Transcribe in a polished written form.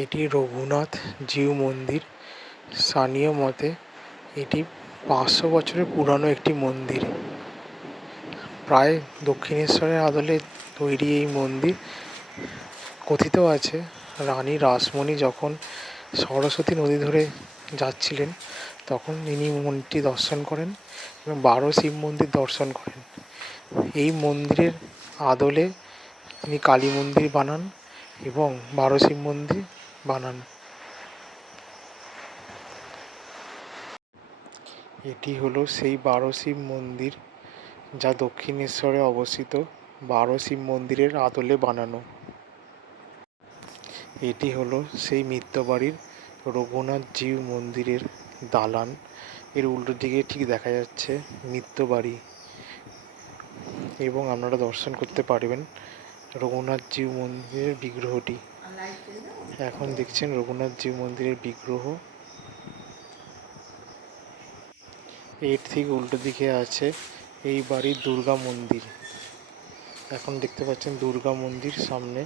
এটি রঘুনাথ জিউ মন্দির। স্থানীয় মতে এটি 500 বছরের পুরানো একটি মন্দির। প্রায় দক্ষিণেশ্বরের আদলে তৈরি এই মন্দির। কথিত আছে রানী রাসমণি যখন সরস্বতী নদী ধরে যাচ্ছিলেন তখন ইনি মন্দিরটি দর্শন করেন এবং 12 শিব মন্দির দর্শন করেন। এই মন্দিরের আদলে তিনি কালী মন্দির বানান এবং 12 শিব মন্দির বানান। এটি হলো সেই 12 শিব মন্দির যা দক্ষিণেশ্বরে অবস্থিত 12 শিব মন্দিরের আদলে বানানো। এটি হলো সেই মিত্রবাড়ির রঘুনাথ জিউ মন্দিরের দালান। এর উল্টো দিকে ঠিক দেখা যাচ্ছে মিত্রবাড়ি এবং আপনারা দর্শন করতে পারবেন রঘুনাথ জিউ মন্দিরের বিগ্রহটি। এখন দেখছেন রঘুনাথ জিউ মন্দিরের বিগ্রহ। এর ঠিক উল্টো দিকে আছে এই বাড়ির দুর্গা মন্দির। এখন দেখতে পাচ্ছেন দুর্গা মন্দির সামনে।